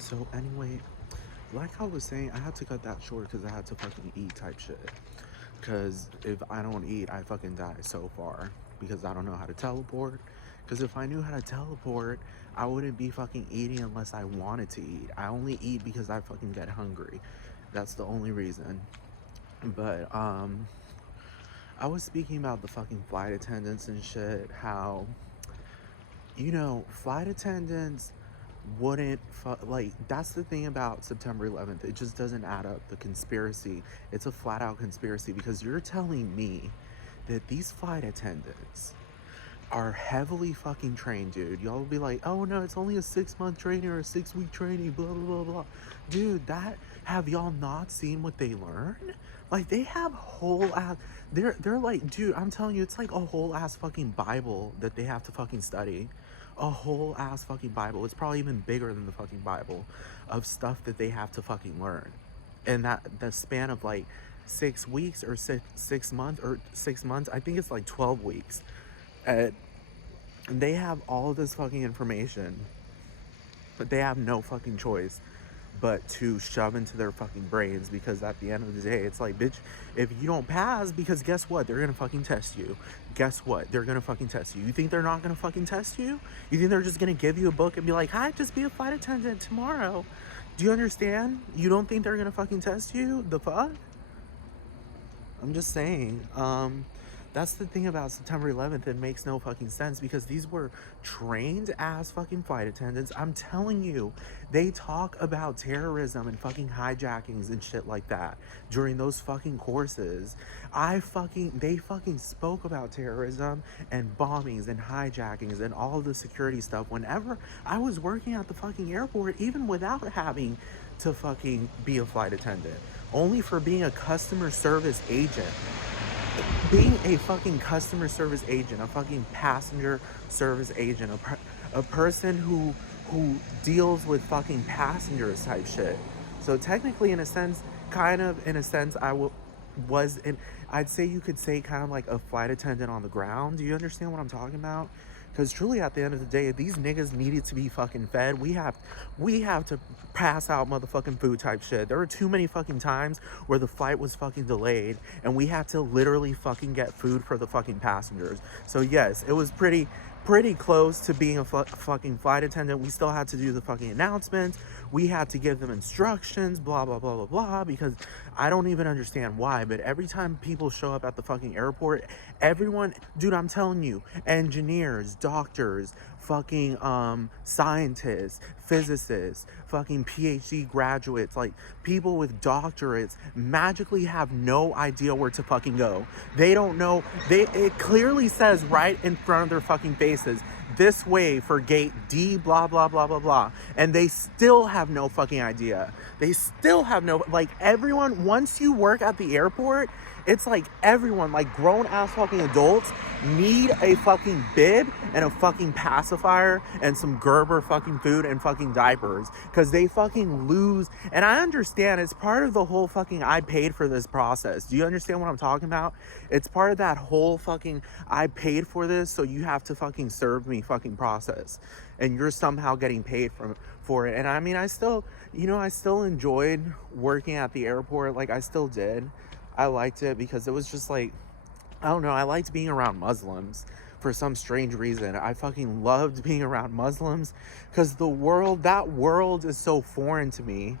So anyway, like I was saying, I had to cut that short because I had to fucking eat type shit. Because if I don't eat, I fucking die so far. Because I don't know how to teleport. Because if I knew how to teleport, I wouldn't be fucking eating unless I wanted to eat. I only eat because I fucking get hungry. That's the only reason. But I was speaking about the fucking flight attendants and shit. How, flight attendants wouldn't like, that's the thing about September 11th. It just doesn't add up. The conspiracy, it's a flat out conspiracy, because you're telling me that these flight attendants are heavily fucking trained, dude. Y'all will be like, oh no, it's only a 6-month training or a 6-week training, blah blah blah blah. Dude, that, have y'all not seen what they learn? Like, they have whole ass, they're like, dude, I'm telling you, it's like a whole ass fucking Bible that they have to fucking study. A whole ass fucking Bible. It's probably even bigger than the fucking Bible of stuff that they have to fucking learn. And that the span of like 6 weeks or 6 months or 6 months, I think it's like 12 weeks. And they have all of this fucking information, but they have no fucking choice but to shove into their fucking brains, because at the end of the day, it's like, bitch, if you don't pass, because guess what? They're gonna fucking test you. Guess what? They're gonna fucking test you. You think they're not gonna fucking test you? You think they're just gonna give you a book and be like, hi, just be a flight attendant tomorrow? Do you understand? You don't think they're gonna fucking test you? The fuck? I'm just saying. That's the thing about September 11th. It makes no fucking sense, because these were trained ass fucking flight attendants. I'm telling you, they talk about terrorism and fucking hijackings and shit like that during those fucking courses. They fucking spoke about terrorism and bombings and hijackings and all of the security stuff whenever I was working at the fucking airport, even without having to fucking be a flight attendant. Only for being a customer service agent. Being a fucking customer service agent, a fucking passenger service agent, a person who deals with fucking passengers type shit. So technically, in a sense, was in, I'd say you could say kind of like a flight attendant on the ground. Do you understand what I'm talking about? Because truly, at the end of the day, these niggas needed to be fucking fed. We have to pass out motherfucking food type shit. There were too many fucking times where the flight was fucking delayed and we had to literally fucking get food for the fucking passengers. So yes, it was pretty close to being a fucking flight attendant. We still had to do the fucking announcements. We had to give them instructions, blah blah blah blah blah, because I don't even understand why, but every time people show up at the fucking airport, everyone, dude, I'm telling you, engineers, doctors, fucking scientists, physicists, fucking PhD graduates, like people with doctorates, magically have no idea where to fucking go. They don't know. It clearly says right in front of their fucking faces, this way for gate D, blah blah blah blah blah, and they still have no fucking idea. They still have no, like, everyone, once you work at the airport, it's like everyone, like grown ass fucking adults, need a fucking bib and a fucking pacifier and some Gerber fucking food and fucking diapers, because they fucking lose. And I understand, it's part of the whole fucking I paid for this process. Do you understand what I'm talking about? It's part of that whole fucking I paid for this, so you have to fucking serve me fucking process, and you're somehow getting paid for it. And I mean, I still enjoyed working at the airport. Like, I still did. I liked it because it was just like, I don't know, I liked being around Muslims for some strange reason. I fucking loved being around Muslims, because that world is so foreign to me.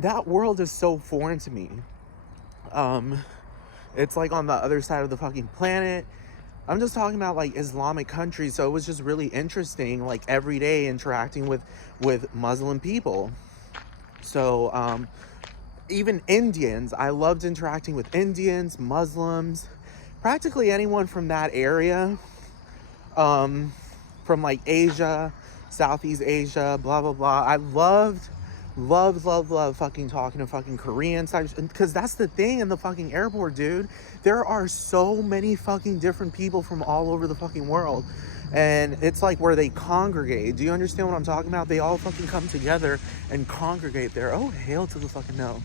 That world is so foreign to me. It's like on the other side of the fucking planet. I'm just talking about like Islamic countries, so it was just really interesting, like every day interacting with Muslim people. So even Indians, I loved interacting with Indians, Muslims, practically anyone from that area, from like Asia, Southeast Asia, blah blah blah. I love fucking talking to fucking Koreans, because that's the thing in the fucking airport, dude. There are so many fucking different people from all over the fucking world, and it's like where they congregate. Do you understand what I'm talking about? They all fucking come together and congregate there. Oh, hail to the fucking no.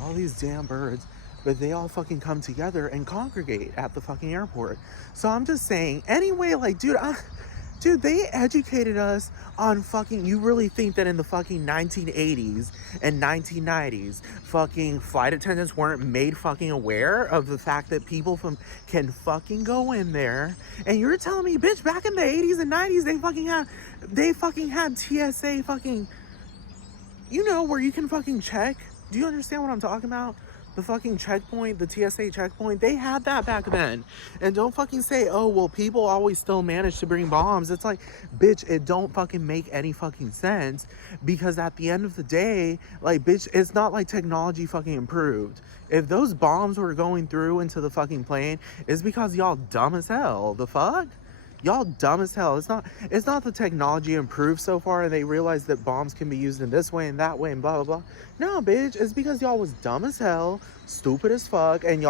All these damn birds. But they all fucking come together and congregate at the fucking airport. So I'm just saying, anyway, like, dude, Dude, they educated us on fucking, you really think that in the fucking 1980s and 1990s, fucking flight attendants weren't made fucking aware of the fact that people from can fucking go in there, and you're telling me, bitch, back in the 80s and 90s, they fucking had TSA fucking, you know, where you can fucking check. Do you understand what I'm talking about? The fucking checkpoint, the TSA checkpoint, they had that back then. And don't fucking say, oh, well, people always still manage to bring bombs. It's like, bitch, it don't fucking make any fucking sense, because at the end of the day, like, bitch, it's not like technology fucking improved. If those bombs were going through into the fucking plane, it's because y'all dumb as hell. The fuck? Y'all dumb as hell. It's not the technology improved so far and they realized that bombs can be used in this way and that way and blah blah blah. No, bitch, it's because y'all was dumb as hell, stupid as fuck, and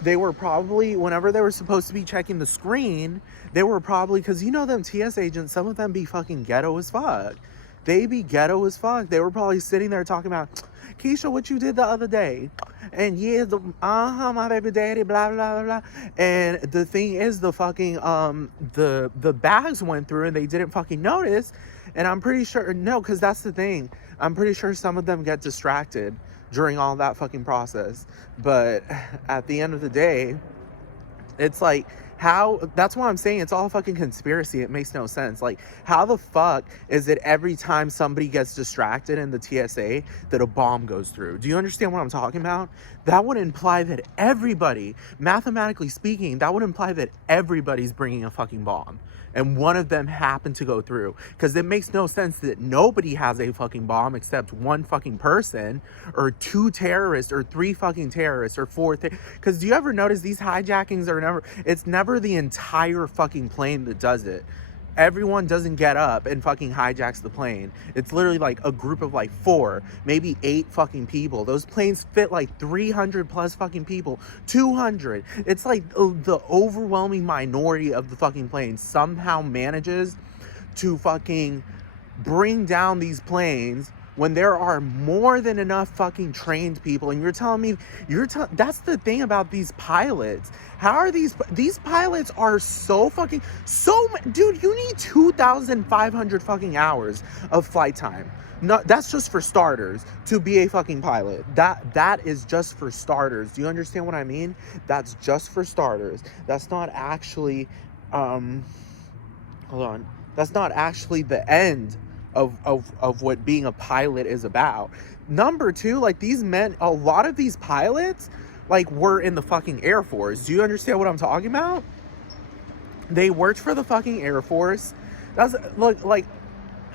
they were probably, whenever they were supposed to be checking the screen, they were probably, because you know them TS agents, some of them be fucking ghetto as fuck. They be ghetto as fuck. They were probably sitting there talking about, Keisha, what you did the other day, and yeah, my baby daddy, blah blah blah blah. And the thing is, the fucking the bags went through and they didn't fucking notice. And I'm pretty sure, no, because that's the thing, I'm pretty sure some of them get distracted during all that fucking process. But at the end of the day, it's like, that's why I'm saying it's all fucking conspiracy. It makes no sense. Like, how the fuck is it every time somebody gets distracted in the TSA that a bomb goes through? Do you understand what I'm talking about? That would imply that everybody, mathematically speaking, that would imply that everybody's bringing a fucking bomb, and one of them happened to go through, because it makes no sense that nobody has a fucking bomb except one fucking person, or two terrorists, or three fucking terrorists, or four. Because do you ever notice these hijackings are it's never the entire fucking plane that does it. Everyone doesn't get up and fucking hijacks the plane. It's literally like a group of like 4, maybe 8 fucking people. Those planes fit like 300 plus fucking people, 200. It's like the overwhelming minority of the fucking plane somehow manages to fucking bring down these planes when there are more than enough fucking trained people. And you're telling me, that's the thing about these pilots. How are these pilots are so dude, you need 2,500 fucking hours of flight time. No, that's just for starters, to be a fucking pilot. That is just for starters. Do you understand what I mean? That's just for starters. That's not actually, hold on. That's not actually the end of what being a pilot is about. Number 2, like, these men, a lot of these pilots, like, were in the fucking Air Force. Do you understand what I'm talking about? They worked for the fucking Air Force. That's, look, like,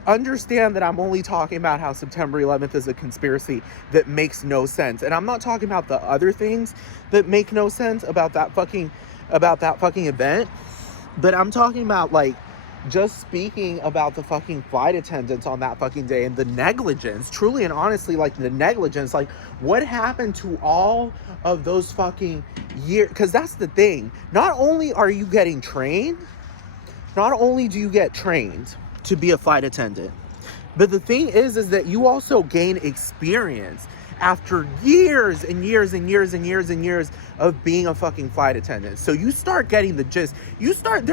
understand that I'm only talking about how September 11th is a conspiracy that makes no sense. And I'm not talking about the other things that make no sense about that fucking event. But I'm talking about, like, just speaking about the fucking flight attendants on that fucking day and the negligence, truly and honestly, like, the negligence, like, what happened to all of those fucking years? Because that's the thing. Not only are you getting trained, not only do you get trained to be a flight attendant, but the thing is that you also gain experience after years and years and years and years and years of being a fucking flight attendant. So you start getting the gist. You start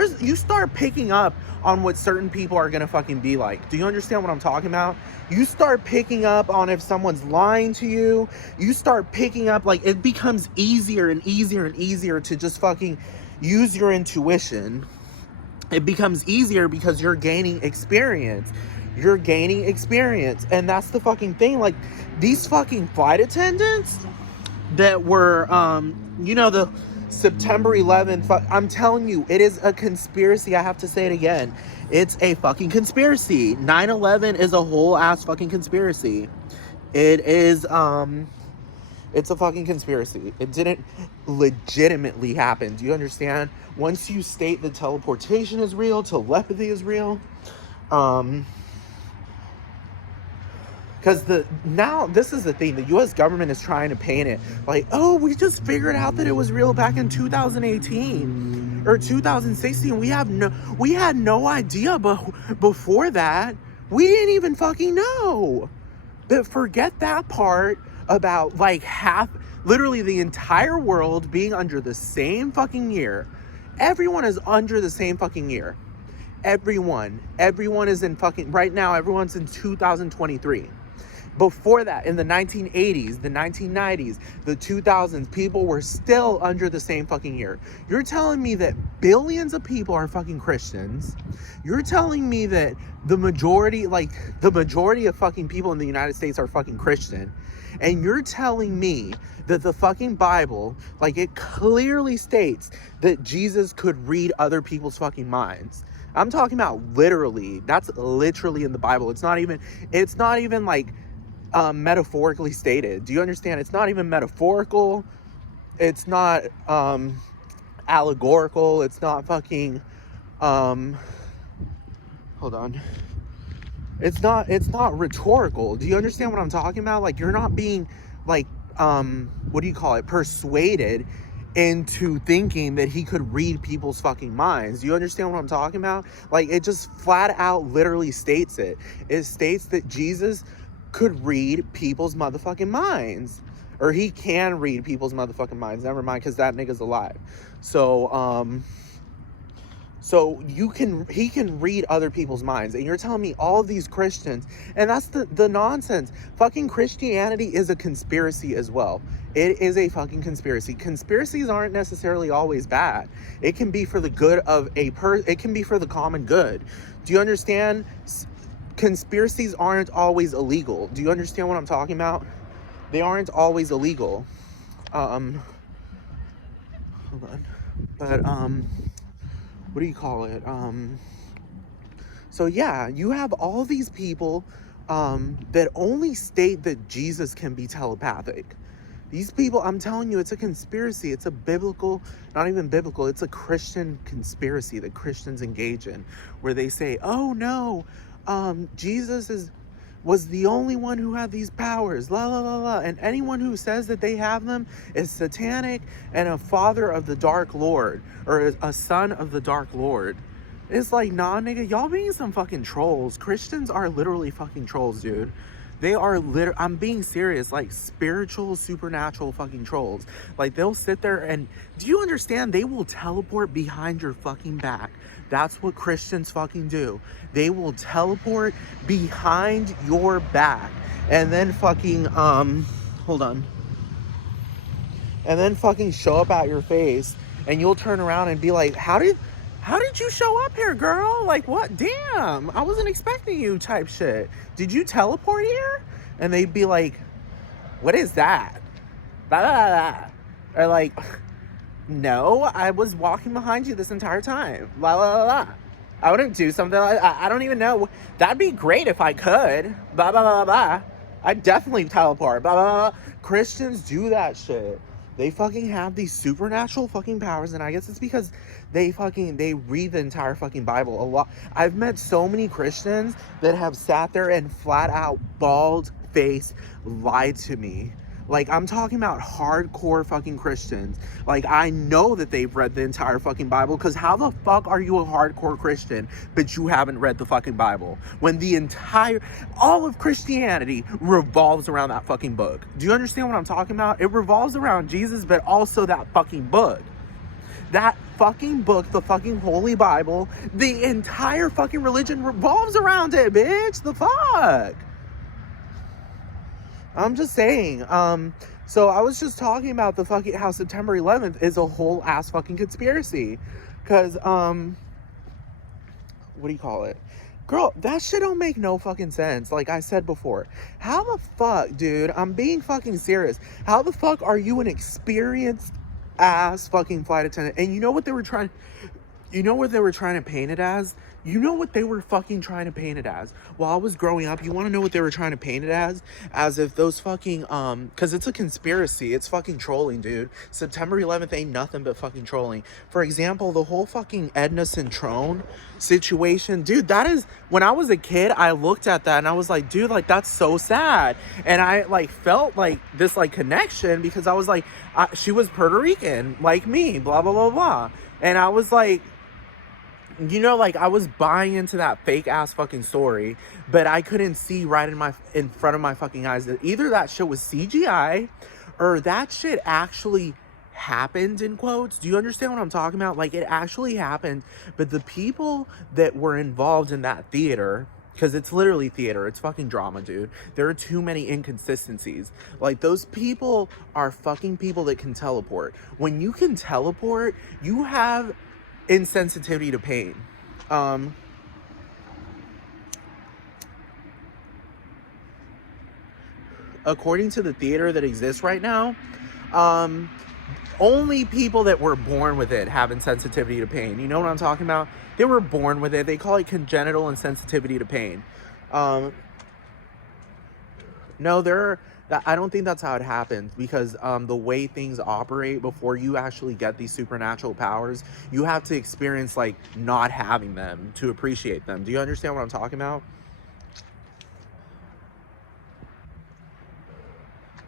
picking up on what certain people are gonna fucking be like. Do you understand what I'm talking about? You start picking up on if someone's lying to you. You start picking up, like, it becomes easier and easier and easier to just fucking use your intuition. It becomes easier because you're gaining experience. You're gaining experience. And that's the fucking thing. Like, these fucking flight attendants that were, the September 11th, I'm telling you, it is a conspiracy. I have to say it again. It's a fucking conspiracy. 9/11 is a whole ass fucking conspiracy. It is, it's a fucking conspiracy. It didn't legitimately happen. Do you understand? Once you state that teleportation is real, telepathy is real, because this is the thing, the U.S. government is trying to paint it like, oh, we just figured out that it was real back in 2018 or 2016. We had no idea, but before that, we didn't even fucking know. But forget that part about, like, literally the entire world being under the same fucking year. Everyone is under the same fucking year. everyone is in fucking, right now, everyone's in 2023. Before that, in the 1980s, the 1990s, the 2000s, people were still under the same fucking year. You're telling me that billions of people are fucking Christians. You're telling me that the majority of fucking people in the United States are fucking Christian. And you're telling me that the fucking Bible, like, it clearly states that Jesus could read other people's fucking minds. I'm talking about literally. That's literally in the Bible. It's not even like metaphorically stated. Do you understand? It's not even metaphorical. It's not allegorical. It's not fucking hold on. It's not rhetorical. Do you understand what I'm talking about? Like, you're not being like what do you call it? Persuaded into thinking that he could read people's fucking minds. Do you understand what I'm talking about? Like, it just flat out literally states it. It states that Jesus could read people's motherfucking minds, or he can read people's motherfucking minds. Never mind, because that nigga's alive. So he can read other people's minds, and you're telling me all of these Christians, and that's the nonsense. Fucking Christianity is a conspiracy as well. It is a fucking conspiracy. Conspiracies aren't necessarily always bad. It can be for the good of it can be for the common good. Do you understand? Conspiracies aren't always illegal. Do you understand what I'm talking about? They aren't always illegal. Hold on. But what do you call it? So yeah, you have all these people that only state that Jesus can be telepathic. These people, I'm telling you, it's a conspiracy. It's a biblical, not even biblical, it's a Christian conspiracy that Christians engage in, where they say, oh no, Jesus was the only one who had these powers, la la la la, and anyone who says that they have them is satanic and a father of the Dark Lord, or a son of the Dark Lord. It's like, nah, nigga, y'all being some fucking trolls. Christians are literally fucking trolls, dude. They are I'm being serious, like spiritual, supernatural fucking trolls. Like, they'll sit there and, do you understand? They will teleport behind your fucking back. That's what Christians fucking do. They will teleport behind your back and then fucking, hold on. And then fucking show up at your face, and you'll turn around and be like, how did you show up here, girl? Like, what? Damn, I wasn't expecting you type shit. Did you teleport here? And they'd be like, what is that? Blah, blah, blah. Or like, no, I was walking behind you this entire time. Blah, blah, blah, blah. I wouldn't do something like that. I don't even know. That'd be great if I could. Blah, blah, blah, blah. I'd definitely teleport. Blah, blah, blah. Christians do that shit. They fucking have these supernatural fucking powers, and I guess it's because they read the entire fucking Bible a lot. I've met so many Christians that have sat there and flat out bald face lied to me. Like, I'm talking about hardcore fucking Christians. Like, I know that they've read the entire fucking Bible, because how the fuck are you a hardcore Christian but you haven't read the fucking Bible when all of Christianity revolves around that fucking book? Do you understand what I'm talking about? It revolves around Jesus, but also that fucking book. That fucking book, the fucking Holy Bible, the entire fucking religion revolves around it, bitch. The fuck? I'm just saying. So I was just talking about the fucking, how September 11th is a whole ass fucking conspiracy. Cause, what do you call it? Girl, that shit don't make no fucking sense. Like I said before, how the fuck, dude, I'm being fucking serious. How the fuck are you an experienced ass fucking flight attendant? And you know what they were trying to paint it as? You know what they were fucking trying to paint it as? While I was growing up, you want to know what they were trying to paint it as? As if those fucking, because it's a conspiracy. It's fucking trolling, dude. September 11th ain't nothing but fucking trolling. For example, the whole fucking Edna Centrone situation. Dude, that is, when I was a kid, I looked at that and I was like, dude, like, that's so sad. And I, like, felt, like, this, like, connection, because I was like, she was Puerto Rican, like me, blah, blah, blah, blah. And I was like, you know, like, I was buying into that fake ass fucking story, but I couldn't see right in front of my fucking eyes that either that shit was CGI or that shit actually happened, in quotes. Do you understand what I'm talking about? Like, it actually happened, but the people that were involved in that theater, because it's literally theater, it's fucking drama, dude. There are too many inconsistencies. Like, those people are fucking people that can teleport. When you can teleport, you have insensitivity to pain. According to the theater that exists right now, um, only people that were born with it have insensitivity to pain. You know what I'm talking about? They were born with it. They call it congenital insensitivity to pain. Um, no, I don't think that's how it happens, because the way things operate before you actually get these supernatural powers, you have to experience like not having them to appreciate them. Do you understand what I'm talking about?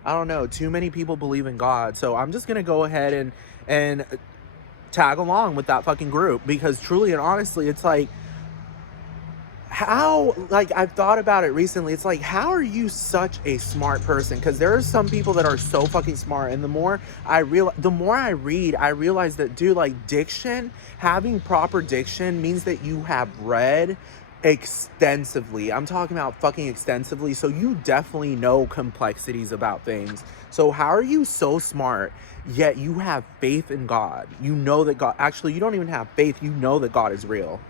I don't know. Too many people believe in God, so I'm just gonna go ahead and tag along with that fucking group, because truly and honestly, it's like, how, like, I've thought about it recently. It's like, how are you such a smart person? Because there are some people that are so fucking smart, and the more I read, I realize that, dude, like, diction, having proper diction means that you have read extensively. I'm talking about fucking extensively. So you definitely know complexities about things. So how are you so smart, yet you have faith in God? You know that God, actually, you don't even have faith. You know that God is real.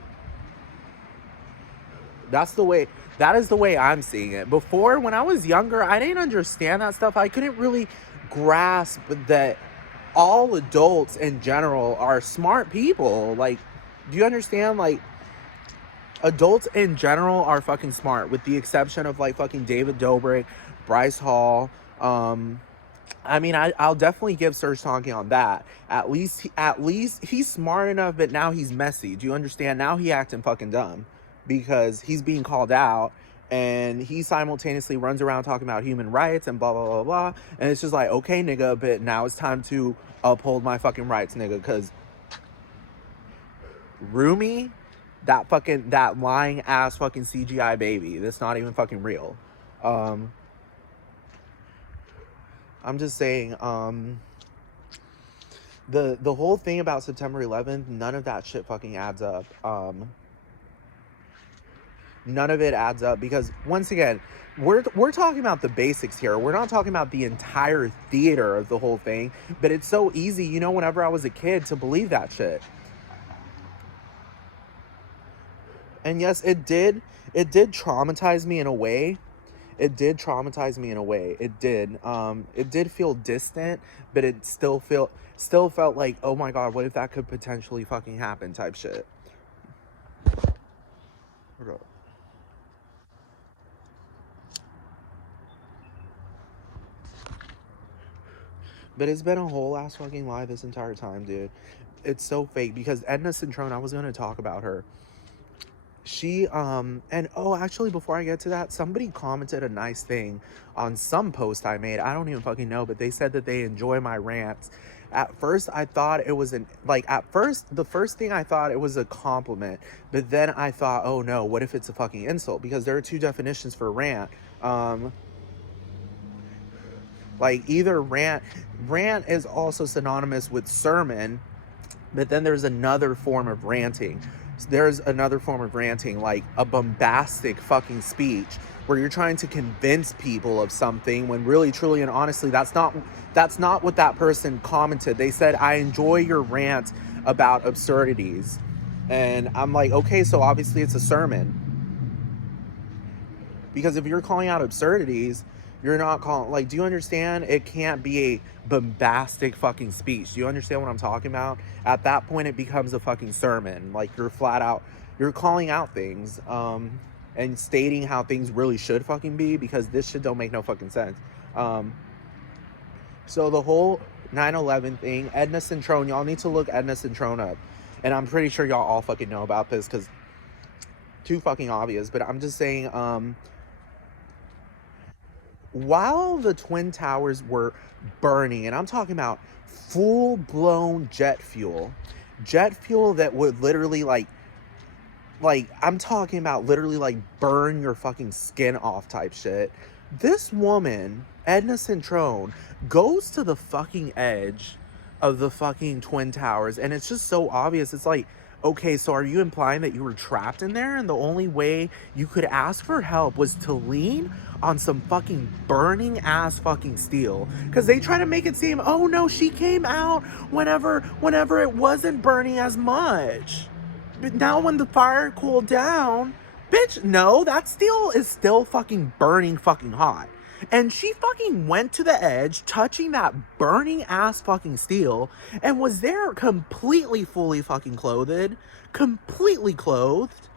That's the way, that is the way I'm seeing it. Before, when I was younger, I didn't understand that stuff. I couldn't really grasp that all adults in general are smart people. Like, do you understand? Like, adults in general are fucking smart, with the exception of like fucking David Dobrik, Bryce Hall. I mean, I'll definitely give Serge Tankian on that. At least he's smart enough, but now he's messy. Do you understand? Now he acting fucking dumb, because he's being called out, and he simultaneously runs around talking about human rights and blah blah blah blah. And it's just like, okay, nigga, but now it's time to uphold my fucking rights, nigga, because Rumi, that lying ass fucking CGI baby, that's not even fucking real. Um, I'm just saying, the whole thing about September 11th, none of that shit fucking adds up. None of it adds up, because once again, we're talking about the basics here. We're not talking about the entire theater of the whole thing. But it's so easy, you know, whenever I was a kid, to believe that shit. And yes, it did traumatize me in a way. It did traumatize me in a way. It did feel distant, but it still felt like, oh my god, what if that could potentially fucking happen, type shit. But it's been a whole ass fucking lie this entire time, dude. It's so fake, because Edna Centrone, I was gonna talk about her. She and oh, actually, before I get to that, somebody commented a nice thing on some post I made. I don't even fucking know, but they said that they enjoy my rants. At first I thought it was the first thing I thought, it was a compliment, but then I thought, oh no, what if it's a fucking insult? Because there are two definitions for rant. um like, either rant is also synonymous with sermon, but then there's another form of ranting. There's another form of ranting, like a bombastic fucking speech, where you're trying to convince people of something, when really, truly, and honestly, that's not what that person commented. They said, I enjoy your rant about absurdities. And I'm like, okay, so obviously it's a sermon. Because if you're calling out absurdities, you're not calling, like, do you understand? It can't be a bombastic fucking speech. Do you understand what I'm talking about? At that point, it becomes a fucking sermon. Like, you're flat out, you're calling out things, and stating how things really should fucking be, because this shit don't make no fucking sense. Um, so the whole 9/11 thing, Edna Centrone, y'all need to look Edna Centrone up. And I'm pretty sure y'all all fucking know about this, because too fucking obvious. But I'm just saying, while the Twin Towers were burning, and I'm talking about full blown jet fuel that would literally, like, I'm talking about literally, like, burn your fucking skin off type shit. This woman, Edna Centrone, goes to the fucking edge of the fucking Twin Towers. And it's just so obvious. It's like, okay, so are you implying that you were trapped in there and the only way you could ask for help was to lean on some fucking burning ass fucking steel? Because they try to make it seem, oh no, she came out whenever it wasn't burning as much. But now when the fire cooled down, bitch, no, that steel is still fucking burning fucking hot. And she fucking went to the edge, touching that burning ass fucking steel, and was there completely fully fucking clothed, completely clothed,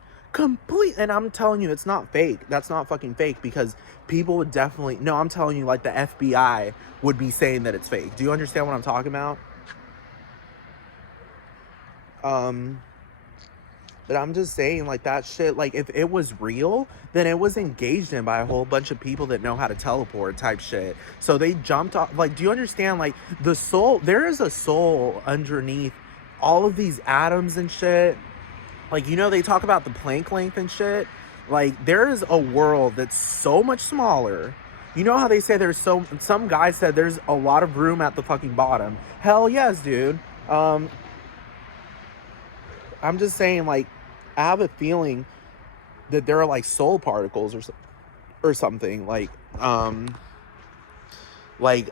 and I'm telling you, it's not fake. That's not fucking fake, because people would definitely, no, I'm telling you, like the FBI would be saying that it's fake. Do you understand what I'm talking about? But I'm just saying, like, that shit, like, if it was real, then it was engaged in by a whole bunch of people that know how to teleport type shit. So they jumped off, like, do you understand, like, the soul, there is a soul underneath all of these atoms and shit. Like, you know, they talk about the Planck length and shit. Like, there is a world that's so much smaller. You know how they say there's some guy said there's a lot of room at the fucking bottom. Hell yes, dude. I'm just saying, like, I have a feeling that there are like soul particles or something, like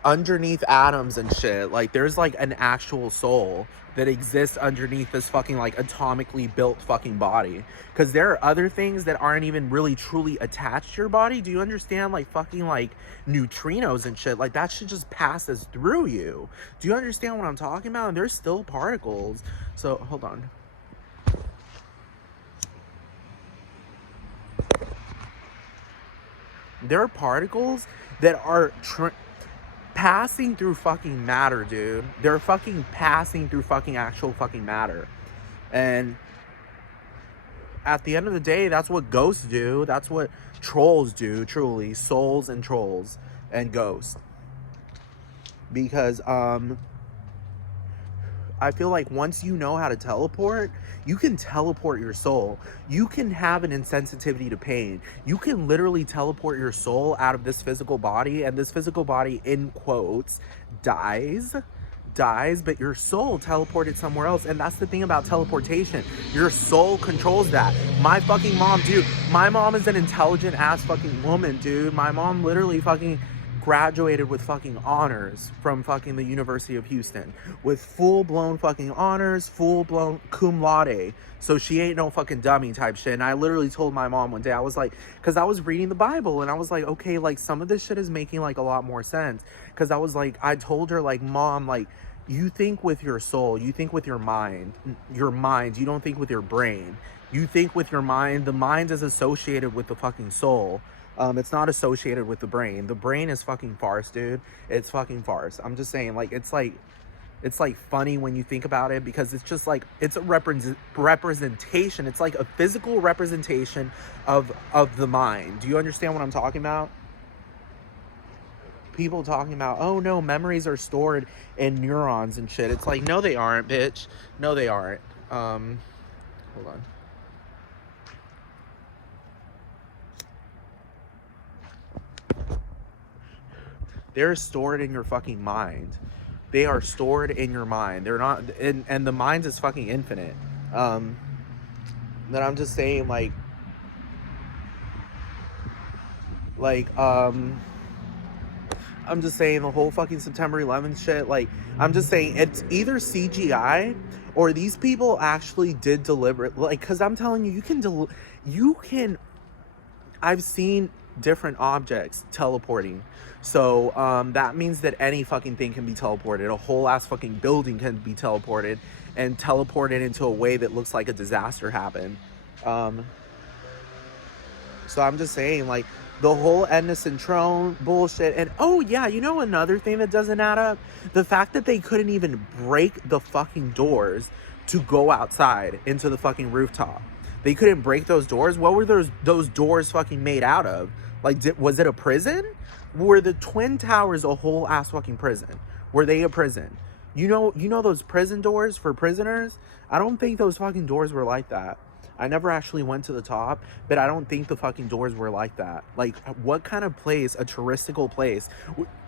underneath atoms and shit. Like there's like an actual soul that exists underneath this fucking like atomically built fucking body. Because there are other things that aren't even really truly attached to your body. Do you understand? Like fucking like neutrinos and shit. Like that shit just passes through you. Do you understand what I'm talking about? And there's still particles. So hold on. There are particles that are passing through fucking matter, dude. They're fucking passing through fucking actual fucking matter. And at the end of the day, that's what ghosts do. That's what trolls do, truly. Souls and trolls and ghosts. Because, I feel like once you know how to teleport, you can teleport your soul. You can have an insensitivity to pain. You can literally teleport your soul out of this physical body, and this physical body, in quotes, dies, but your soul teleported somewhere else. And that's the thing about teleportation. Your soul controls that. My fucking mom, dude, my mom is an intelligent ass fucking woman, dude. My mom literally fucking graduated with fucking honors from fucking the University of Houston, with full-blown fucking honors, full-blown cum laude. So she ain't no fucking dummy type shit. And I literally told my mom one day, I was like, because I was reading the Bible and I was like, okay, like some of this shit is making like a lot more sense. Because I was like, I told her, like, Mom, like, you think with your soul, you think with your mind, you don't think with your brain. You think with your mind. The mind is associated with the fucking soul. It's not associated with the brain. The brain is fucking farce, dude. It's fucking farce. I'm just saying, like, it's like funny when you think about it, because it's just like, it's a representation. It's like a physical representation of the mind. Do you understand what I'm talking about? People talking about, oh no, memories are stored in neurons and shit. It's like, no, they aren't, bitch. No, they aren't. Hold on. They're stored in your fucking mind. They are stored in your mind. They're not, and the mind is fucking infinite. That I'm just saying, I'm just saying the whole fucking September 11th shit, like, I'm just saying it's either CGI or these people actually did deliberate, like, because I'm telling you, you can, I've seen different objects teleporting. So that means that any fucking thing can be teleported. A whole ass fucking building can be teleported and teleported into a way that looks like a disaster happened. So I'm just saying, like, the whole Edna Centrone bullshit. And oh yeah, you know another thing that doesn't add up? The fact that they couldn't even break the fucking doors to go outside into the fucking rooftop. They couldn't break those doors. What were those doors fucking made out of? Like, was it a prison? Were the Twin Towers a whole ass fucking prison? Were they a prison? You know those prison doors for prisoners? I don't think those fucking doors were like that. I never actually went to the top, but I don't think the fucking doors were like that. Like, what kind of place, a touristical place,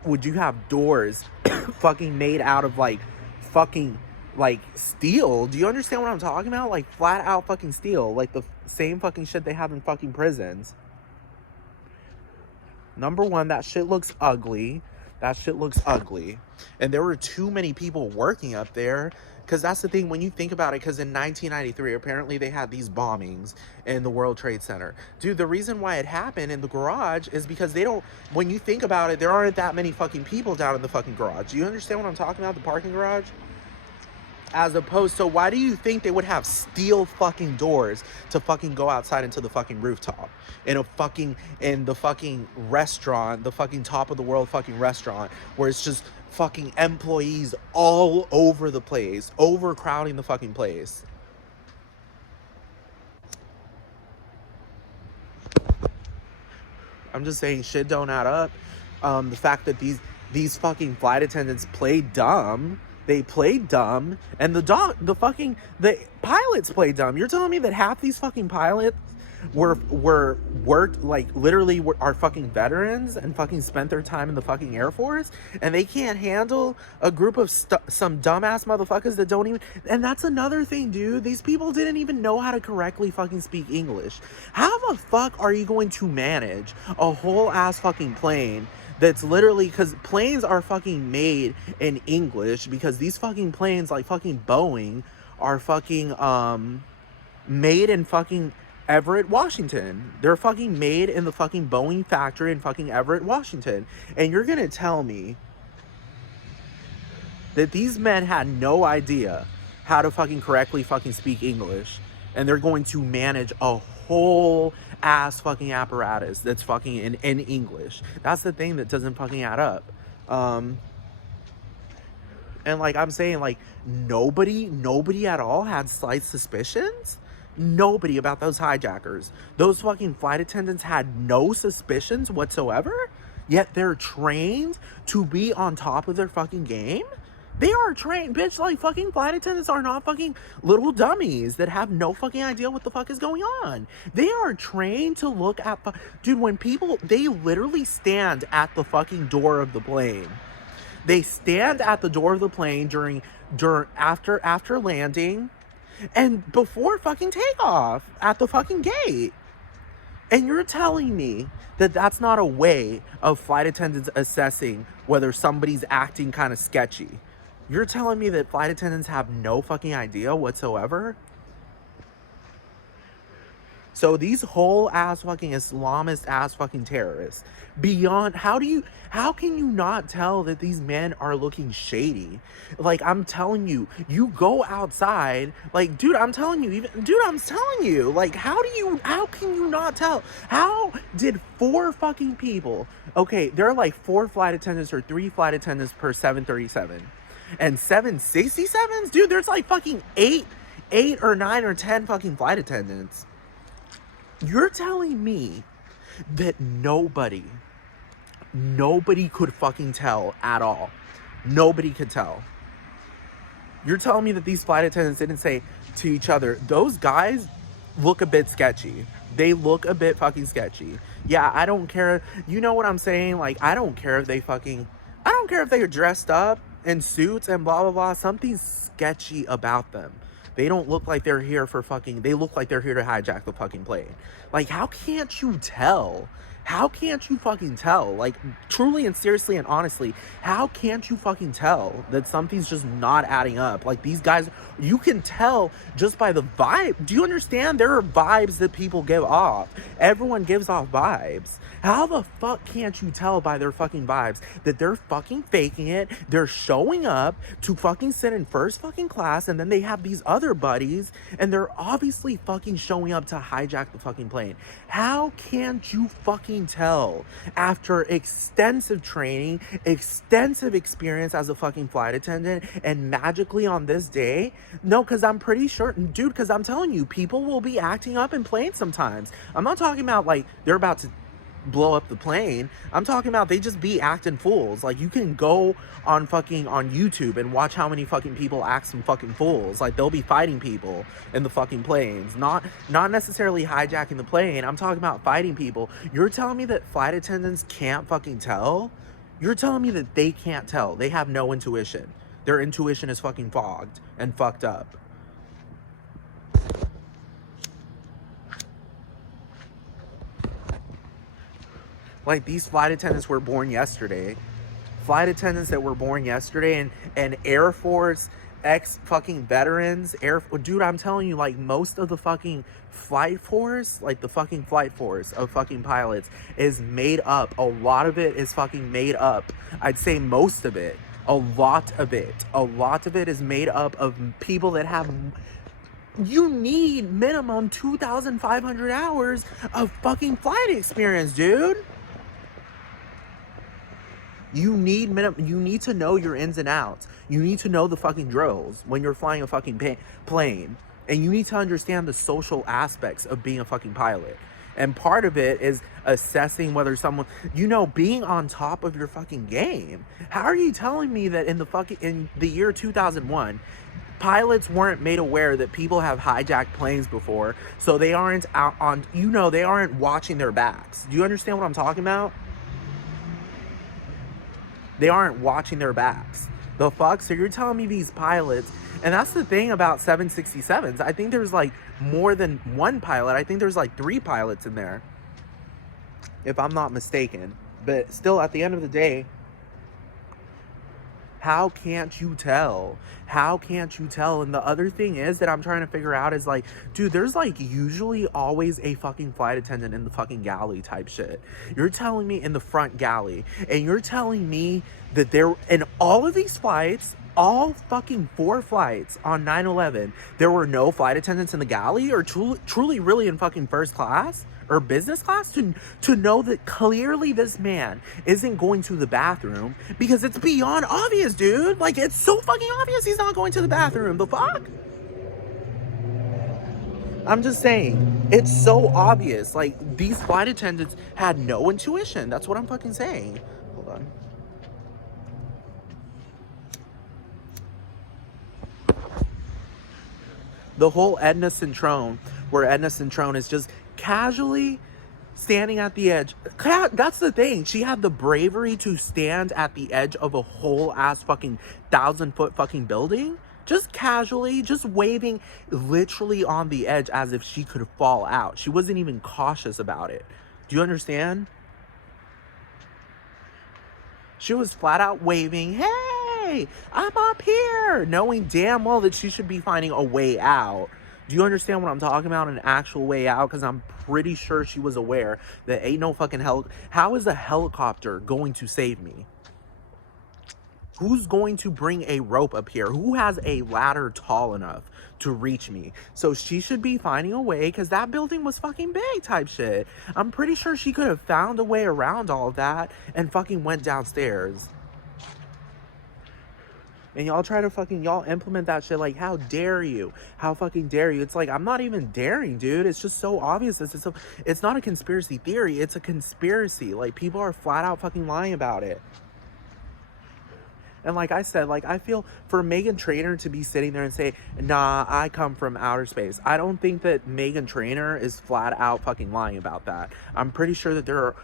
would you have doors fucking made out of, like, fucking like steal. Do you understand what I'm talking about? Like flat out fucking steal. Like the same fucking shit they have in fucking prisons. Number one, that shit looks ugly. That shit looks ugly. And there were too many people working up there. Because that's the thing when you think about it. Because in 1993, apparently they had these bombings in the World Trade Center. Dude, the reason why it happened in the garage is because they don't, when you think about it, there aren't that many fucking people down in the fucking garage. Do you understand what I'm talking about? The parking garage? As opposed to, why do you think they would have steel fucking doors to fucking go outside into the fucking rooftop in the fucking restaurant, the fucking top of the world fucking restaurant, where it's just fucking employees all over the place, overcrowding the fucking place? I'm just saying, shit don't add up. The fact that these fucking flight attendants played dumb. They played dumb, and the pilots played dumb. You're telling me that half these fucking pilots worked like literally are fucking veterans and fucking spent their time in the fucking Air Force, and they can't handle a group of some dumbass motherfuckers that don't even. And that's another thing, dude. These people didn't even know how to correctly fucking speak English. How the fuck are you going to manage a whole ass fucking plane that's literally, because planes are fucking made in English, because these fucking planes like fucking Boeing are fucking made in fucking Everett, Washington. They're fucking made in the fucking Boeing factory in fucking Everett, Washington. And you're gonna tell me that these men had no idea how to fucking correctly fucking speak English, and they're going to manage a whole ass fucking apparatus that's fucking in English? That's the thing that doesn't fucking add up. And like I'm saying, like nobody at all had slight suspicions. Nobody about those hijackers. Those fucking flight attendants had no suspicions whatsoever. Yet they're trained to be on top of their fucking game. They are trained, bitch. Like, fucking flight attendants are not fucking little dummies that have no fucking idea what the fuck is going on. They are trained to look at, dude, when people, they literally stand at the fucking door of the plane. They stand at the door of the plane after landing and before fucking takeoff at the fucking gate. And you're telling me that that's not a way of flight attendants assessing whether somebody's acting kind of sketchy? You're telling me that flight attendants have no fucking idea whatsoever? So these whole ass fucking Islamist ass fucking terrorists, beyond, how can you not tell that these men are looking shady? Like, I'm telling you, you go outside, like, dude, I'm telling you, like, how can you not tell? How did 4 fucking people, okay, there are like 4 flight attendants or 3 flight attendants per 737. And 767s? Dude, there's like fucking 8 or 9 or 10 fucking flight attendants. You're telling me that nobody could fucking tell at all. Nobody could tell. You're telling me that these flight attendants didn't say to each other, those guys look a bit sketchy. They look a bit fucking sketchy. Yeah, I don't care. You know what I'm saying? Like, I don't care if they are dressed up in suits and blah, blah, blah. Something's sketchy about them. They don't look like they're here they look like they're here to hijack the fucking plane. Like, how can't you tell? How can't you fucking tell? Like, truly and seriously and honestly, how can't you fucking tell that something's just not adding up? Like, these guys, you can tell just by the vibe. Do you understand? There are vibes that people give off. Everyone gives off vibes. How the fuck can't you tell by their fucking vibes that they're fucking faking it? They're showing up to fucking sit in first fucking class, and then they have these other buddies, and they're obviously fucking showing up to hijack the fucking plane. How can't you fucking tell after extensive training, extensive experience as a fucking flight attendant, and magically on this day? No, because I'm pretty sure, dude, because I'm telling you, people will be acting up in planes sometimes. I'm not talking about like they're about to blow up the plane. I'm talking about they just be acting fools. Like, you can go on YouTube and watch how many fucking people act some fucking fools. Like, they'll be fighting people in the fucking planes, not necessarily hijacking the plane. I'm talking about fighting people. You're telling me that flight attendants can't fucking tell? You're telling me that they can't tell? They have no intuition? Their intuition is fucking fogged and fucked up. Like, these flight attendants were born yesterday. Flight attendants that were born yesterday, and Air Force ex fucking veterans, dude, I'm telling you, like, most of the fucking flight force, like the fucking flight force of fucking pilots is made up. A lot of it is fucking made up. I'd say most of it. A lot of it is made up of people that have, you need minimum 2,500 hours of fucking flight experience, dude. You need to know your ins and outs. You need to know the fucking drills when you're flying a fucking plane. And you need to understand the social aspects of being a fucking pilot. And part of it is assessing whether someone, being on top of your fucking game. How are you telling me that in the year 2001, pilots weren't made aware that people have hijacked planes before, so they aren't out on, they aren't watching their backs? Do you understand what I'm talking about? They aren't watching their backs. The fuck? So you're telling me these pilots, and that's the thing about 767s. I think there's like more than one pilot. I think there's like 3 pilots in there, if I'm not mistaken. But still, at the end of the day, how can't you tell? How can't you tell? And the other thing is that I'm trying to figure out is like, dude, there's like usually always a fucking flight attendant in the fucking galley type shit. You're telling me in the front galley, and you're telling me that there, in all of these flights, all fucking 4 flights on 9/11, there were no flight attendants in the galley, or truly really in fucking first class or business class, to know that clearly this man isn't going to the bathroom, because it's beyond obvious, dude. Like, it's so fucking obvious he's not going to the bathroom. The fuck? I'm just saying, it's so obvious. Like, these flight attendants had no intuition. That's what I'm fucking saying. Hold on. The whole Edna Cintrone, where Edna Cintrone is just casually standing at the edge. That's the thing. She had the bravery to stand at the edge of a whole ass fucking 1,000-foot fucking building. Just casually, just waving literally on the edge as if she could fall out. She wasn't even cautious about it. Do you understand? She was flat out waving, "Hey, I'm up here," knowing damn well that she should be finding a way out. Do you understand what I'm talking about? An actual way out? Because I'm pretty sure she was aware that ain't no fucking how is a helicopter going to save me? Who's going to bring a rope up here? Who has a ladder tall enough to reach me? So she should be finding a way, because that building was fucking big type shit. I'm pretty sure she could have found a way around all of that and fucking went downstairs. And y'all try to fucking, y'all implement that shit like, how dare you? How fucking dare you? It's like, I'm not even daring, dude. It's just so obvious. It's not a conspiracy theory. It's a conspiracy. Like, people are flat out fucking lying about it. And like I said, like, I feel for Meghan Trainor to be sitting there and say, nah, I come from outer space. I don't think that Meghan Trainor is flat out fucking lying about that. I'm pretty sure that there are,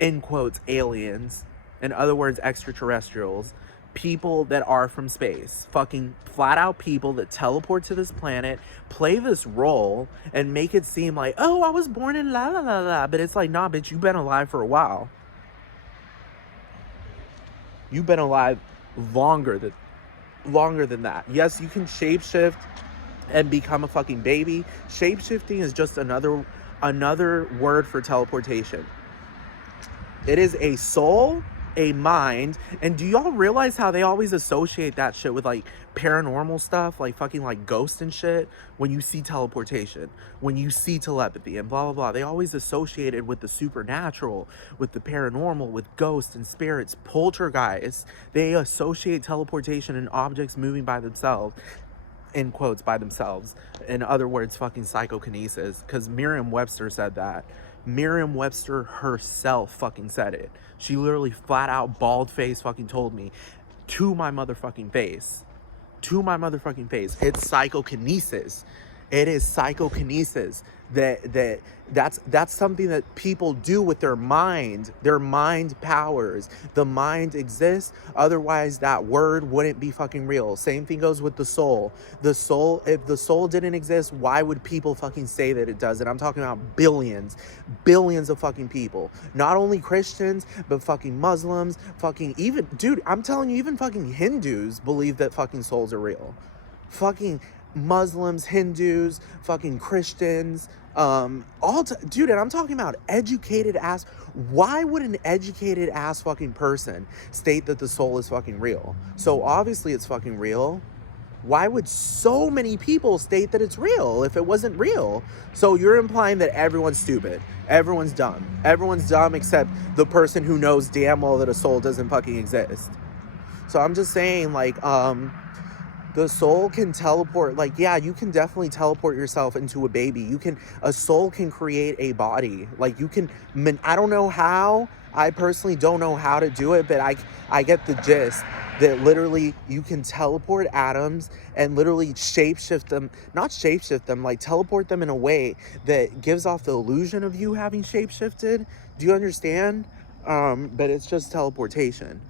in quotes, aliens, in other words, extraterrestrials, people that are from space, fucking flat out people that teleport to this planet, play this role, and make it seem like, oh, I was born in la la la la. But it's like, nah, bitch, you've been alive for a while. You've been alive longer than that. Yes, you can shapeshift and become a fucking baby. Shapeshifting is just another word for teleportation. It is a soul, a mind, and do y'all realize how they always associate that shit with like paranormal stuff, like fucking like ghosts and shit? When you see teleportation, when you see telepathy and blah blah blah, they always associate it with the supernatural, with the paranormal, with ghosts and spirits, poltergeists. They associate teleportation and objects moving by themselves, in quotes, by themselves. In other words, fucking psychokinesis, because Merriam-Webster said that. Merriam-Webster herself fucking said it. She literally flat out bald face fucking told me to my motherfucking face. To my motherfucking face. It's psychokinesis. It is psychokinesis. That's something that people do with their mind powers. The mind exists, otherwise that word wouldn't be fucking real. Same thing goes with the soul. The soul, if the soul didn't exist, why would people fucking say that it does? And I'm talking about billions of fucking people. Not only Christians, but fucking Muslims, fucking even, dude, I'm telling you, even fucking Hindus believe that fucking souls are real. Fucking Muslims, Hindus, fucking Christians, dude, and I'm talking about educated ass. Why would an educated ass fucking person state that the soul is fucking real? So obviously it's fucking real. Why would so many people state that it's real if it wasn't real? So you're implying that everyone's stupid, everyone's dumb except the person who knows damn well that a soul doesn't fucking exist. So I'm just saying, like, the soul can teleport. Like, yeah, you can definitely teleport yourself into a baby. A soul can create a body. Like, I don't know how. I personally don't know how to do it, but I get the gist that literally you can teleport atoms and literally not shapeshift them, like teleport them in a way that gives off the illusion of you having shapeshifted. Do you understand? But it's just teleportation.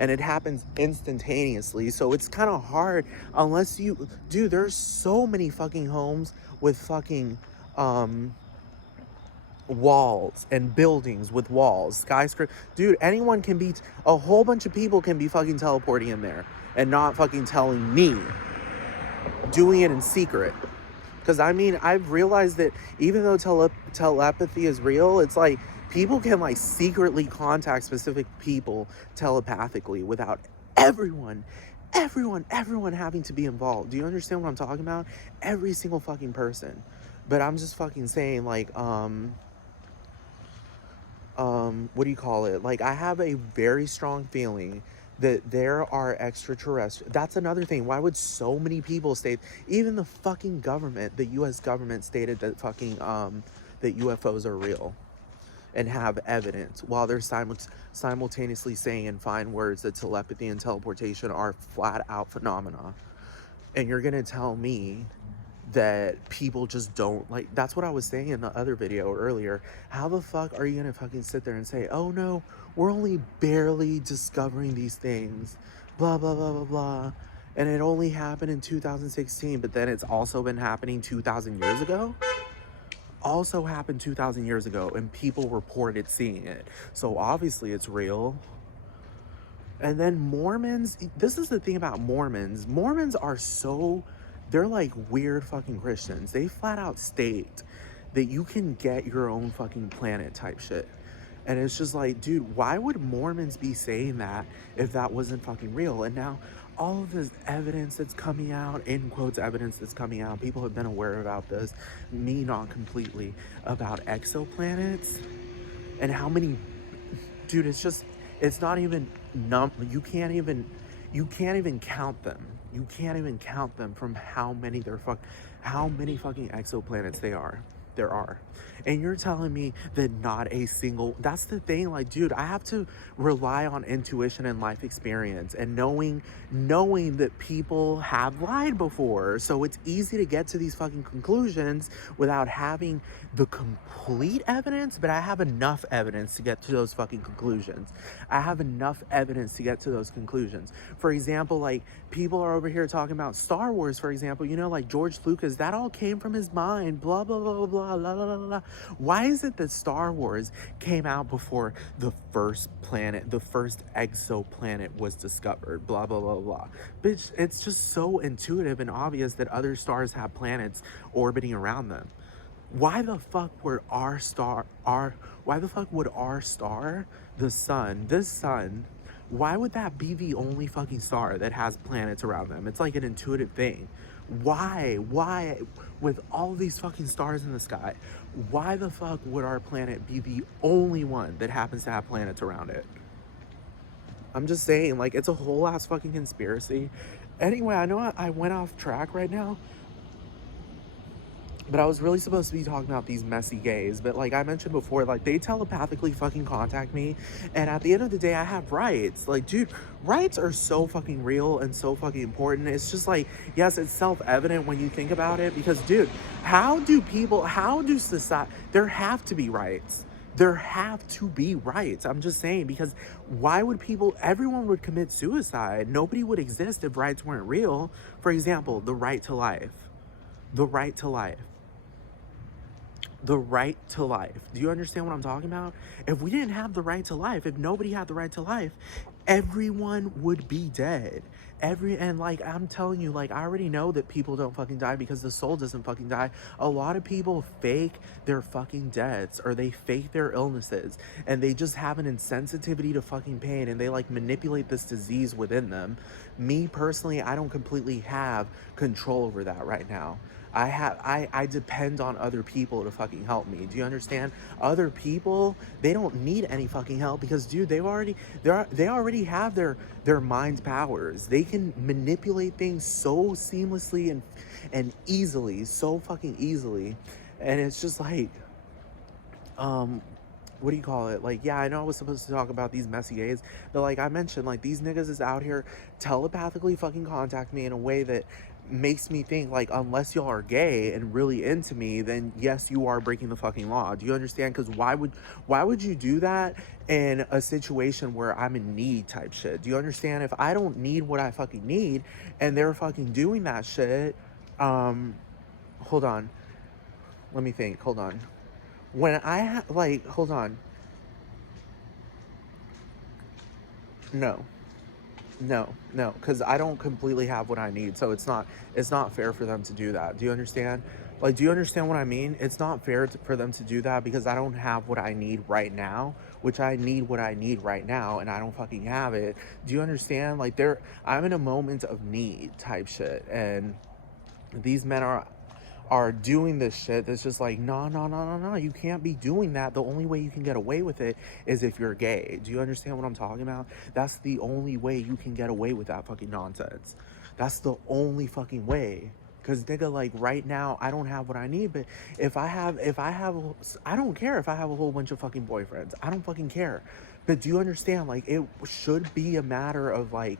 And it happens instantaneously, so it's kind of hard unless dude, there's so many fucking homes with fucking walls and buildings with walls, skyscraper. Dude, a whole bunch of people can be fucking teleporting in there and not fucking telling me, doing it in secret. Because I mean, I've realized that even though telepathy is real, it's like people can like secretly contact specific people telepathically without everyone having to be involved. Do you understand what I'm talking about? Every single fucking person. But I'm just fucking saying, like, what do you call it? Like, I have a very strong feeling that there are extraterrestrials. That's another thing. Why would so many people state, even the fucking government, the US government stated that fucking, that UFOs are real and have evidence, while they're simultaneously saying in fine words that telepathy and teleportation are flat out phenomena. And you're gonna tell me that people just don't, like, that's what I was saying in the other video earlier. How the fuck are you gonna fucking sit there and say, oh no, we're only barely discovering these things, blah blah blah blah blah, and it only happened in 2016, but then it's also been happening 2,000 years ago? Also happened 2,000 years ago, and people reported seeing it, so obviously it's real. And then Mormons, this is the thing about Mormons are so, they're like weird fucking Christians. They flat out state that you can get your own fucking planet type shit. And it's just like, dude, why would Mormons be saying that if that wasn't fucking real? And now all of this evidence that's coming out, in quotes, evidence that's coming out, people have been aware about this, me not completely, about exoplanets and how many, dude, it's not even you can't even count them. You can't even count them from how many fucking exoplanets there are. And you're telling me that not a single, that's the thing, like, dude, I have to rely on intuition and life experience and knowing that people have lied before. So it's easy to get to these fucking conclusions without having the complete evidence, but I have enough evidence to get to those fucking conclusions. For example, like, people are over here talking about Star Wars, for example, you know, like George Lucas, that all came from his mind, blah, blah, blah, blah, blah, blah, blah, blah. Why is it that Star Wars came out before the first exoplanet was discovered, blah, blah, blah, blah? Bitch, it's just so intuitive and obvious that other stars have planets orbiting around them. Why the fuck would our star, the sun, this sun, why would that be the only fucking star that has planets around them? It's like an intuitive thing. Why, with all these fucking stars in the sky, why the fuck would our planet be the only one that happens to have planets around it? I'm just saying, like, it's a whole ass fucking conspiracy. Anyway, I know I went off track right now, But I was really supposed to be talking about these messy gays. But like I mentioned before, like they telepathically fucking contact me. And at the end of the day, I have rights. Like, dude, rights are so fucking real and so fucking important. It's just like, yes, it's self-evident when you think about it. Because, dude, how do society, there have to be rights. There have to be rights. I'm just saying, because why would everyone would commit suicide. Nobody would exist if rights weren't real. For example, the right to life. The right to life. The right to life. Do you understand what I'm talking about? If we didn't have the right to life, if nobody had the right to life, everyone would be dead. And like I'm telling you, like I already know that people don't fucking die because the soul doesn't fucking die. A lot of people fake their fucking deaths or they fake their illnesses and they just have an insensitivity to fucking pain and they like manipulate this disease within them. Me personally, I don't completely have control over that right now. I depend on other people to fucking help me. Do you understand? Other people, they don't need any fucking help because dude, they already have their mind's powers. They can manipulate things so seamlessly and easily, so fucking easily. And it's just like what do you call it? Like, yeah, I know I was supposed to talk about these messy gays, but like I mentioned, like these niggas is out here telepathically fucking contact me in a way that makes me think like unless y'all are gay and really into me, then yes, you are breaking the fucking law. Do you understand? Because why would you do that in a situation where I'm in need type shit? Do you understand? If I don't need what I fucking need and they're fucking doing that shit, hold on. Let me think. Hold on. Hold on. No, no, because I don't completely have what I need, so it's not fair for them to do that. Do you understand? Like, do you understand what I mean? It's not fair for them to do that because I don't have what I need right now, which I need what I need right now, and I don't fucking have it. Do you understand? Like, I'm in a moment of need type shit, and these men are doing this shit that's just like, no, no, no, no, no, you can't be doing that. The only way you can get away with it is if you're gay. Do you understand what I'm talking about? That's the only way you can get away with that fucking nonsense. That's the only fucking way. Cause nigga, like right now, I don't have what I need, but I don't care if I have a whole bunch of fucking boyfriends. I don't fucking care. But do you understand? Like it should be a matter of like,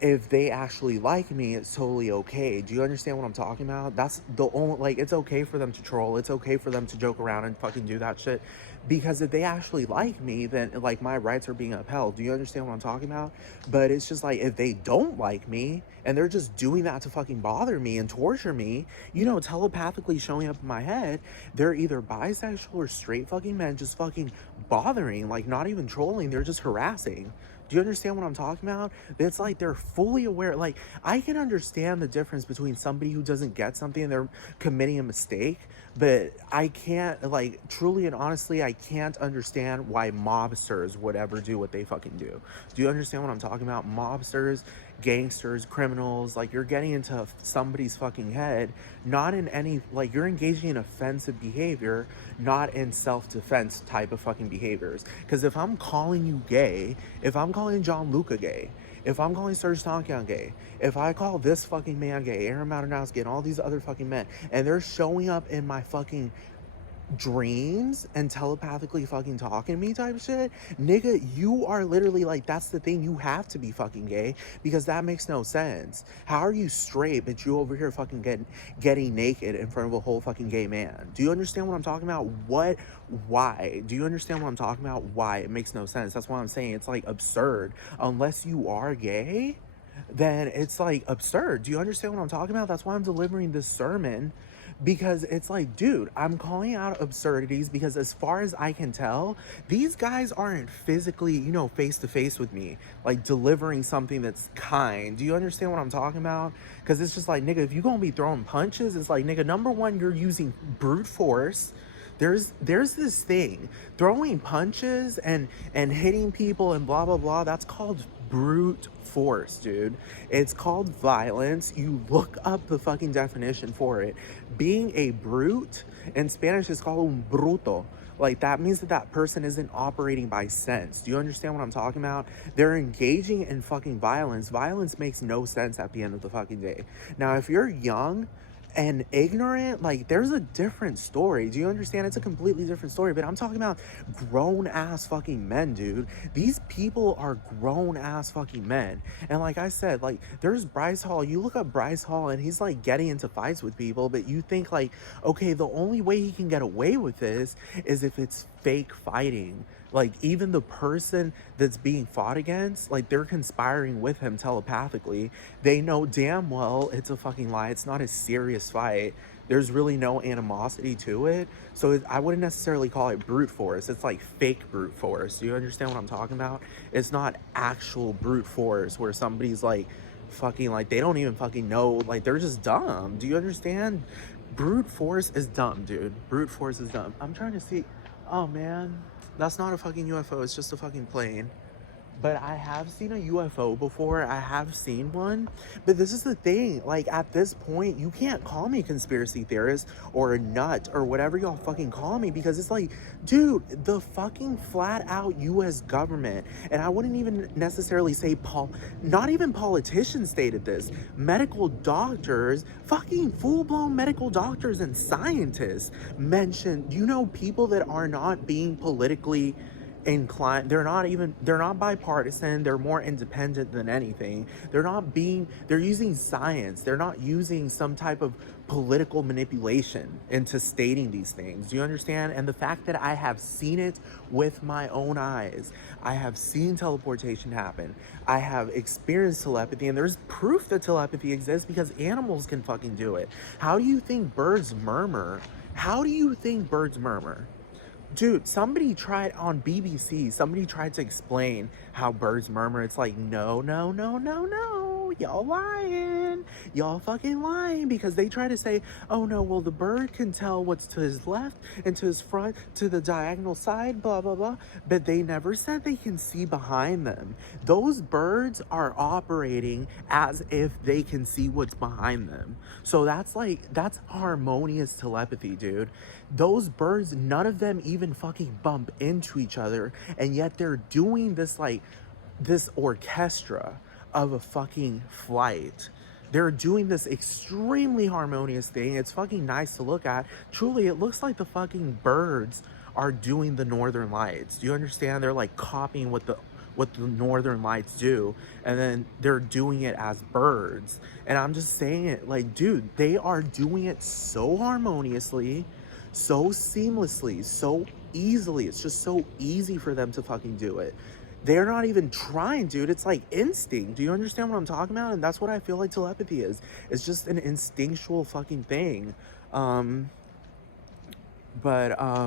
if they actually like me, it's totally okay. Do you understand what I'm talking about? That's the only, like, it's okay for them to troll. It's okay for them to joke around and fucking do that shit. Because if they actually like me, then, like, my rights are being upheld. Do you understand what I'm talking about? But it's just like, if they don't like me and they're just doing that to fucking bother me and torture me, telepathically showing up in my head, they're either bisexual or straight fucking men just fucking bothering, like, not even trolling, they're just harassing. Do you understand what I'm talking about? It's like they're fully aware. Like, I can understand the difference between somebody who doesn't get something and they're committing a mistake, but I can't, like, truly and honestly, I can't understand why mobsters would ever do what they fucking do. Do you understand what I'm talking about? Mobsters, gangsters, criminals, like, you're getting into somebody's fucking head, not in any, like, you're engaging in offensive behavior, not in self-defense type of fucking behaviors. Because if I'm calling you gay, if I'm calling John Luca gay, if I'm calling Serge Tankian gay, if I call this fucking man gay, Aaron Matarazzi, and all these other fucking men, and they're showing up in my fucking dreams and telepathically fucking talking to me type shit, nigga, you are literally like, that's the thing, you have to be fucking gay because that makes no sense. How are you straight but you over here fucking getting naked in front of a whole fucking gay man? Do you understand what I'm talking about? Why? Do you understand what I'm talking about? Why? It makes no sense. That's why I'm saying it's like absurd. Unless you are gay, then it's like absurd. Do you understand what I'm talking about? That's why I'm delivering this sermon, because it's like, dude, I'm calling out absurdities because as far as I can tell, these guys aren't physically, face to face with me, like delivering something that's kind. Do you understand what I'm talking about? Because it's just like, nigga, if you're gonna be throwing punches, it's like, nigga, number one, you're using brute force. There's this thing, throwing punches and hitting people and blah blah blah, that's called brute force, dude. It's called violence. You look up the fucking definition for it. Being a brute in Spanish is called un bruto. Like, that means that person isn't operating by sense. Do you understand what I'm talking about? They're engaging in fucking violence. Violence makes no sense at the end of the fucking day. Now, if you're young and ignorant, like there's a different story. Do you understand? It's a completely different story. But I'm talking about grown ass fucking men, dude. These people are grown ass fucking men. And like I said, like there's Bryce Hall. You look up Bryce Hall and he's like getting into fights with people, but you think like, okay, the only way he can get away with this is if it's fake fighting. Like even the person that's being fought against, like they're conspiring with him telepathically. They know damn well it's a fucking lie. It's not a serious fight. There's really no animosity to it. So I wouldn't necessarily call it brute force. It's like fake brute force. Do you understand what I'm talking about? It's not actual brute force where somebody's like fucking like they don't even fucking know, like they're just dumb. Do you understand? Brute force is dumb, dude. Brute force is dumb. I'm trying to see. Oh man, that's not a fucking UFO. It's just a fucking plane. But I have seen a UFO before. I have seen one. But this is the thing. Like, at this point, you can't call me conspiracy theorist or a nut or whatever y'all fucking call me, because it's like, dude, the fucking flat out US government, and I wouldn't even necessarily say not even politicians stated this. Medical doctors, fucking full-blown medical doctors and scientists mentioned, people that are not being politically inclined. They're not bipartisan. They're more independent than anything. They're using science. They're not using some type of political manipulation into stating these things. Do you understand? And the fact that I have seen it with my own eyes, I have seen teleportation happen, I have experienced telepathy, and there's proof that telepathy exists because animals can fucking do it. How do you think birds murmur? How do you think birds murmur? Dude, somebody tried on BBC, somebody tried to explain how birds murmur. It's like, no, no, no, no, no. Y'all lying. Y'all fucking lying, because they try to say, oh no, well, the bird can tell what's to his left and to his front, to the diagonal side, blah, blah, blah. But they never said they can see behind them. Those birds are operating as if they can see what's behind them. So that's harmonious telepathy, dude. Those birds, none of them even fucking bump into each other, and yet they're doing this, like, this orchestra of a fucking flight. They're doing this extremely harmonious thing. It's fucking nice to look at. Truly, it looks like the fucking birds are doing the Northern Lights. Do you understand? They're like copying what the Northern Lights do, and then they're doing it as birds. And I'm just saying it, like, dude, they are doing it so harmoniously, so seamlessly, so easily. It's just so easy for them to fucking do it. They're not even trying, dude. It's like instinct. Do you understand what I'm talking about? And that's what I feel like telepathy is. It's just an instinctual fucking thing. But